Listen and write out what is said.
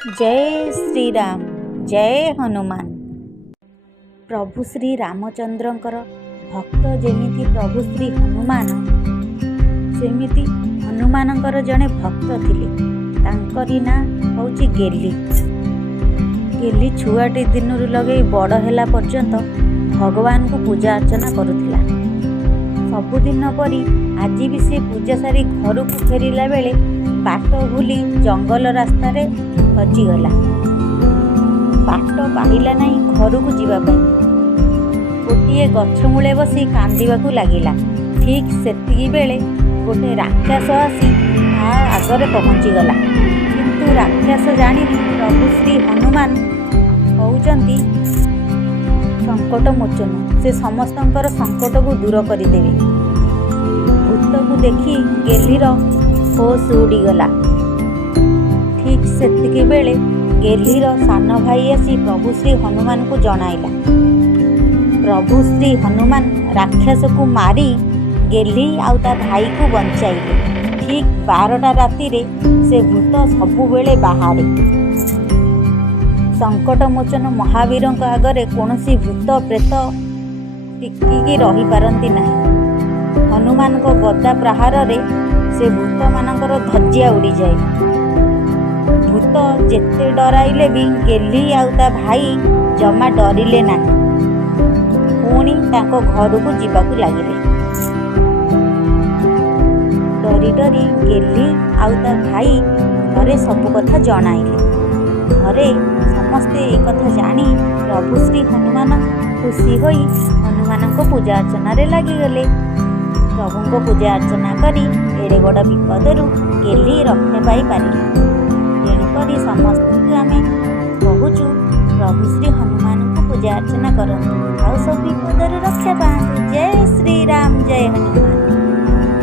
जय श्री राम जय हनुमान। प्रभु श्री रामचंद्रंकर भक्त जेमिति प्रभु श्री हनुमान सेमिति हनुमानंकर जड़े भक्त थिले। तांकरी ना होउची गेली। गेली छुआटी दिनरु लगे बड़ हेला पर्यंत भगवान को पूजा अर्चना करुथिला। सबुदिन परी आज भी से पूजा सारी घर को फेरिला बेले बाट भूली जंगल रास्तार हजिगला। बाट पाइला नहीं घर को जीवाई। गोटे गछ मूले बसी कांदीबाकू लागिला। ठीक सेतिकी बेले गोटे राक्षस आसी ता आगरे पहुँचीगला। किंतु राक्षस जानी प्रभु श्री हनुमान होउचंती संकट मोचन। से समस्तंकर संकट को दूर करदेवे। भूत को देखी गेलीर होश उड़ीगला। ठीक सेतिकी बेले गेलीर सान भाई आसी प्रभु श्री हनुमान को जणाइला। प्रभु श्री हनुमान राक्षस को मारी गेली आउ ता भाई को बंचाइले। ठीक 12टा राति रे से भूत सबुबेले बाहरे। संकट मोचन महावीर आगरे कौनसी भूत प्रेत टिकी रही पारती नहीं। हनुमान को गदा प्रहार रे से भूत मानकर धज्जिया उड़ी जाए। भूत जेते डराइले भी गेली आउ ता भाई जमा डरिले नहीं। पुणी ताको घर को जीवाकू लागिले। डरी डरी गेली आउ ता भाई घरे सब कथा जणाइले। घरे समस्ते एक कथा जानी प्रभु श्री हनुमान खुशी होई हनुमान को पूजा अर्चना रे लागिगले। प्रभु को पूजा अर्चना करी एड़े बड़ विपदरू गेली रक्षा पाई पारिले। तेणुकरी समस्त आम कहूचु प्रभु श्री हनुमान को पूजा अर्चना करते। आउ सब विपदरू रक्षा पाते। जय श्री राम जय हनुमान।